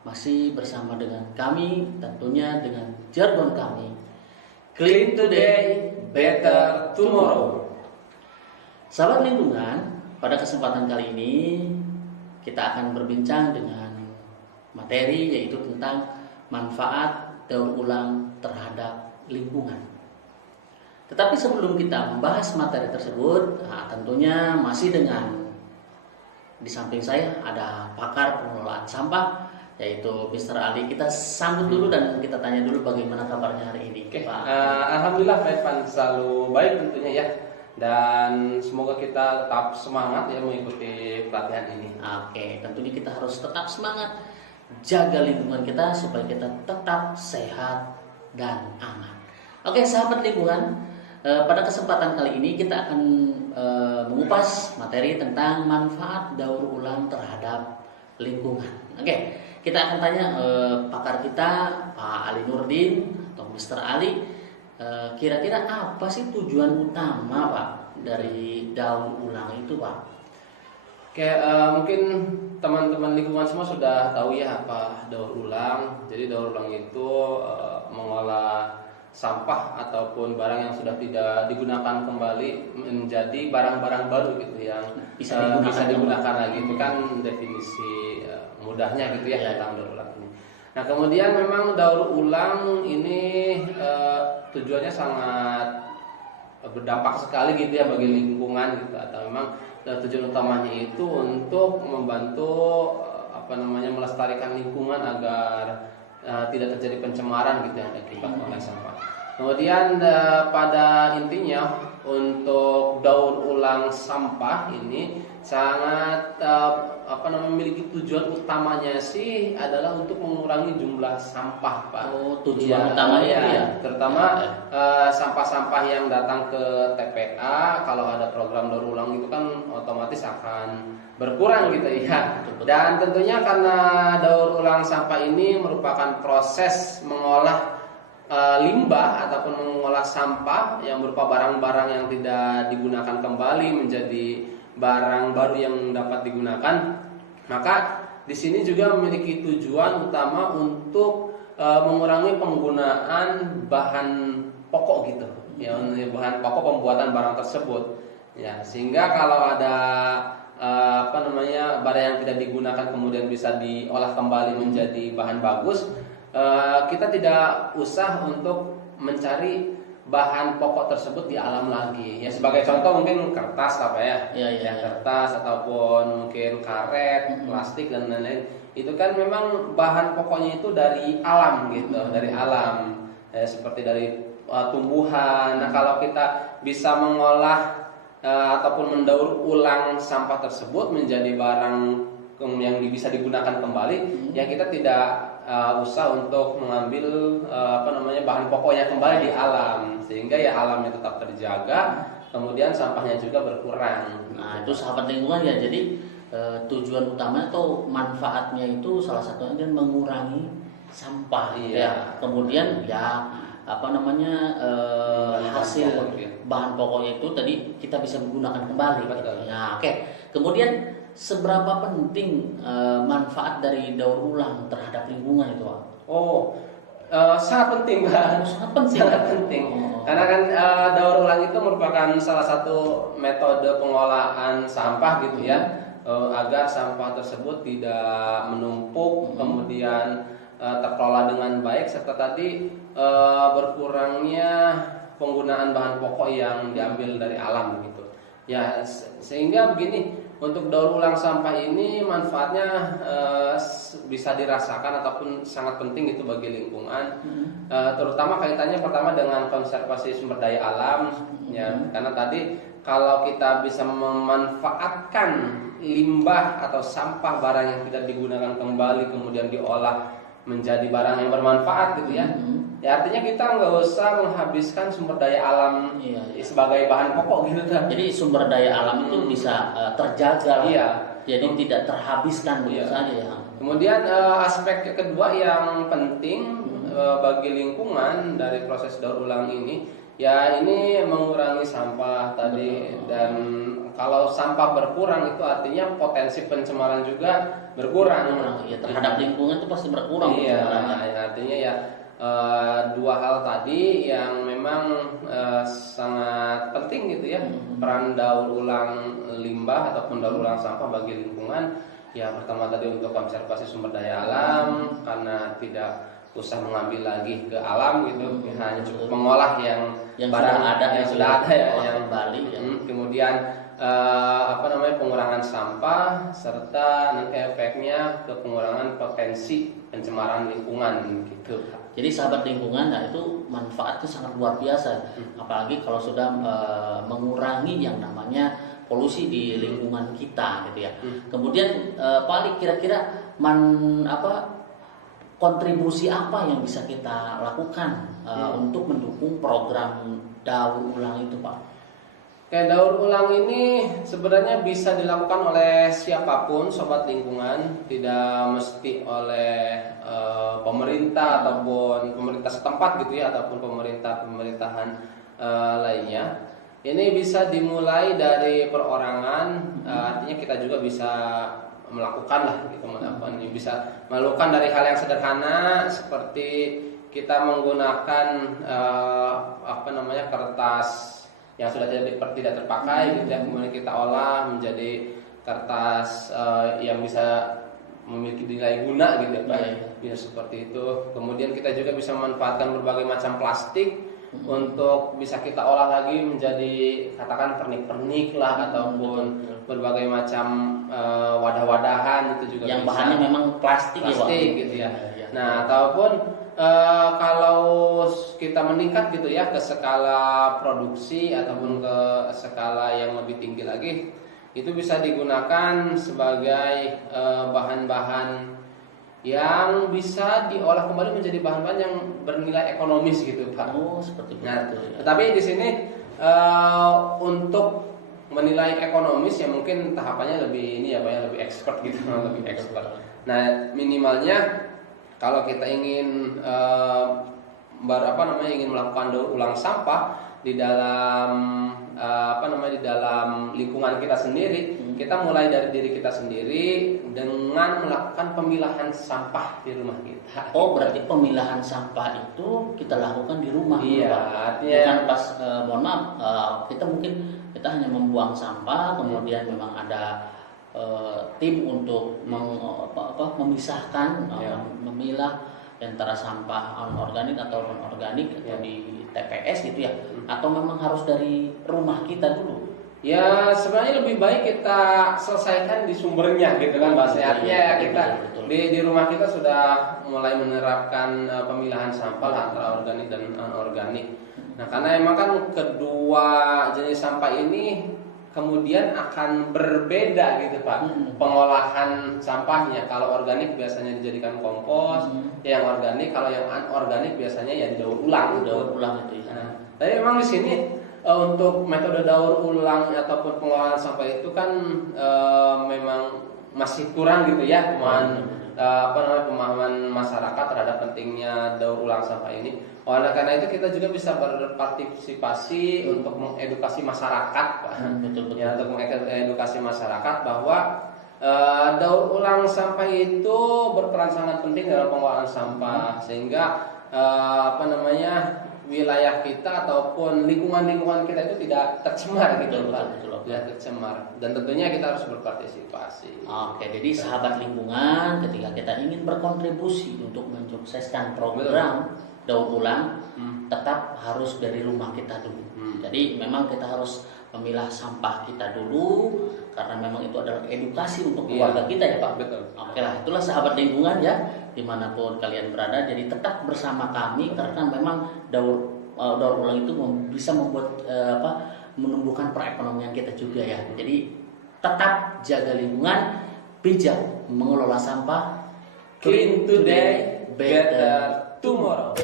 masih bersama dengan kami, tentunya dengan jargon kami, Clean today, better tomorrow. Sahabat lingkungan, pada kesempatan kali ini kita akan berbincang dengan materi yaitu tentang manfaat daur ulang terhadap lingkungan. Tetapi sebelum kita membahas materi tersebut, tentunya masih dengan di samping saya ada pakar pengelolaan sampah yaitu Mr. Ali. Kita sambut dulu dan kita tanya dulu bagaimana kabarnya hari ini. Oke, Pak. Alhamdulillah baik Pan, selalu baik tentunya ya. Dan semoga kita tetap semangat ya mengikuti pelatihan ini. Oke, tentunya kita harus tetap semangat jaga lingkungan kita supaya kita tetap sehat dan aman. Oke, sahabat lingkungan, pada kesempatan kali ini kita akan mengupas materi tentang manfaat daur ulang terhadap lingkungan. Oke, kita akan tanya pakar kita Pak Ali Nurdin atau Mr. Ali, kira-kira apa sih tujuan utama Pak dari daur ulang itu Pak? Oke, mungkin teman-teman lingkungan semua sudah tahu ya apa daur ulang. Jadi daur ulang itu mengolah sampah ataupun barang yang sudah tidak digunakan kembali menjadi barang-barang baru gitu yang bisa digunakan lagi. Itu kan definisi mudahnya gitu ya tentang daur ulang ini. Nah, kemudian memang daur ulang ini tujuannya sangat berdampak sekali gitu ya bagi lingkungan gitu, atau memang tujuan utamanya itu untuk membantu melestarikan lingkungan agar tidak terjadi pencemaran gitu yang akibat oleh sampah. Kemudian pada intinya untuk daur ulang sampah ini sangat memiliki tujuan utamanya sih adalah untuk mengurangi jumlah sampah Pak. Oh, tujuan utamanya ya. Terutama sampah-sampah yang datang ke TPA, kalau ada program daur ulang itu kan otomatis akan berkurang gitu ya. Dan tentunya karena daur ulang sampah ini merupakan proses mengolah limbah ataupun mengolah sampah yang berupa barang-barang yang tidak digunakan kembali menjadi barang baru yang dapat digunakan, maka di sini juga memiliki tujuan utama untuk mengurangi penggunaan bahan pokok gitu, ya, bahan pokok pembuatan barang tersebut, ya, sehingga kalau ada barang yang tidak digunakan kemudian bisa diolah kembali menjadi bahan bagus, kita tidak usah untuk mencari bahan pokok tersebut di alam lagi. Ya, sebagai contoh mungkin kertas apa ya, kertas ataupun mungkin karet, plastik dan lain-lain. Itu kan memang bahan pokoknya itu dari alam gitu, dari alam, seperti dari tumbuhan. Nah, kalau kita bisa mengolah ataupun mendaur ulang sampah tersebut menjadi barang yang bisa digunakan kembali, ya kita tidak usah untuk mengambil bahan pokoknya kembali di alam, sehingga ya alamnya tetap terjaga, kemudian sampahnya juga berkurang. Nah, itu sahabat lingkungan ya. Jadi tujuan utama atau manfaatnya itu salah satunya kan mengurangi sampah ya. Kemudian ya hasil bahan pokoknya itu tadi kita bisa menggunakan kembali. Nah, oke. Kemudian seberapa penting manfaat dari daur ulang terhadap lingkungan itu, Pak? Sangat penting, Pak. Sangat penting. Karena kan daur ulang itu merupakan salah satu metode pengolahan sampah gitu ya, agar sampah tersebut tidak menumpuk, kemudian terkelola dengan baik, serta tadi berkurangnya penggunaan bahan pokok yang diambil dari alam gitu. Ya, sehingga begini, untuk daur ulang sampah ini manfaatnya bisa dirasakan ataupun sangat penting itu bagi lingkungan, terutama kaitannya pertama dengan konservasi sumber daya alam, ya, karena tadi kalau kita bisa memanfaatkan limbah atau sampah barang yang tidak digunakan kembali kemudian diolah menjadi barang yang bermanfaat gitu ya. Ya, artinya kita nggak usah menghabiskan sumber daya alam sebagai bahan pokok gitu. Jadi sumber daya alam itu bisa terjaga, jadi tidak terhabiskan begitu saja ya. Kemudian aspek kedua yang penting bagi lingkungan dari proses daur ulang ini Ya ini mengurangi sampah tadi, dan kalau sampah berkurang itu artinya potensi pencemaran juga berkurang. Ya, terhadap lingkungan itu pasti berkurang. Iya, ya, artinya ya dua hal tadi yang memang sangat penting gitu ya, peran daur ulang limbah ataupun daur ulang sampah bagi lingkungan. Ya pertama tadi untuk konservasi sumber daya alam, karena tidak usah mengambil lagi ke alam gitu, hanya cukup mengolah yang barang sudah ada, yang sudah ada ya, yang kembali ya. Kemudian pengurangan sampah serta nanti efeknya ke pengurangan potensi pencemaran lingkungan gitu. Jadi sahabat lingkungan, nah itu manfaatnya sangat luar biasa, apalagi kalau sudah mengurangi yang namanya polusi di lingkungan kita gitu ya. Kemudian paling kira-kira kontribusi apa yang bisa kita lakukan untuk mendukung program daur ulang itu, Pak? Kayak daur ulang ini sebenarnya bisa dilakukan oleh siapapun, sobat lingkungan, tidak mesti oleh pemerintah ataupun pemerintah setempat gitu ya, ataupun pemerintahan lainnya. Ini bisa dimulai dari perorangan, artinya kita juga bisa melakukan lah gitu, bisa melakukan dari hal yang sederhana seperti kita menggunakan kertas yang sudah tidak terpakai gitu ya, kemudian kita olah menjadi kertas yang bisa memiliki nilai guna gitu ya, Pak. Bisa seperti itu. Kemudian kita juga bisa memanfaatkan berbagai macam plastik untuk bisa kita olah lagi menjadi katakan pernik-pernik lah, ataupun berbagai macam wadah-wadahan itu juga yang bisa. Bahannya memang plastik ya, Pak. Gitu ya. Nah, ataupun kalau kita meningkat gitu ya ke skala produksi ataupun ke skala yang lebih tinggi lagi, itu bisa digunakan sebagai bahan-bahan yang bisa diolah kembali menjadi bahan-bahan yang bernilai ekonomis gitu, Pak. Oh, seperti itu. Nah, tetapi di sini untuk menilai ekonomis ya mungkin tahapannya lebih ini ya, Pak, ya, lebih expert gitu, lebih expert. Nah, minimalnya kalau kita ingin ingin melakukan daur ulang sampah di dalam di dalam lingkungan kita sendiri, kita mulai dari diri kita sendiri dengan melakukan pemilahan sampah di rumah kita. Oh, berarti pemilahan sampah itu kita lakukan di rumah. Iya, artinya bukan pas mohon maaf, kita hanya membuang sampah, kemudian memang ada tim untuk memisahkan, memilah antara sampah anorganik atau non organik atau di TPS gitu ya, atau memang harus dari rumah kita dulu? Ya sebenarnya lebih baik kita selesaikan di sumbernya gitu kan, Pak. Artinya kita di rumah kita sudah mulai menerapkan pemilahan sampah antara organik dan anorganik. Nah, karena emang kan kedua jenis sampah ini kemudian akan berbeda gitu, Pak. Pengolahan sampahnya, kalau organik biasanya dijadikan kompos, yang organik, kalau yang anorganik biasanya ya didaur ulang. Daur ulang itu ya. Nah, tapi memang di sini untuk metode daur ulang ataupun pengolahan sampah itu kan memang masih kurang gitu ya, pemahaman masyarakat terhadap pentingnya daur ulang sampah ini. Oleh karena itu kita juga bisa berpartisipasi untuk mengedukasi masyarakat, Pak. Betul. Ya, untuk mengedukasi masyarakat bahwa daur ulang sampah itu berperan sangat penting dalam pengolahan sampah, sehingga wilayah kita ataupun lingkungan kita itu tidak tercemar gitu, Pak. Tidak tercemar, dan tentunya kita harus berpartisipasi. Oke, jadi sahabat lingkungan, ketika kita ingin berkontribusi untuk mensukseskan program daur ulang, tetap harus dari rumah kita dulu. Jadi memang kita harus memilah sampah kita dulu, karena memang itu adalah edukasi untuk keluarga kita ya, Pak. Betul. Oke lah, itulah sahabat lingkungan ya, dimanapun kalian berada. Jadi tetap bersama kami, karena memang daur ulang itu bisa membuat menumbuhkan perekonomian kita juga ya. Jadi tetap jaga lingkungan, bijak mengelola sampah. Clean today, better tomorrow.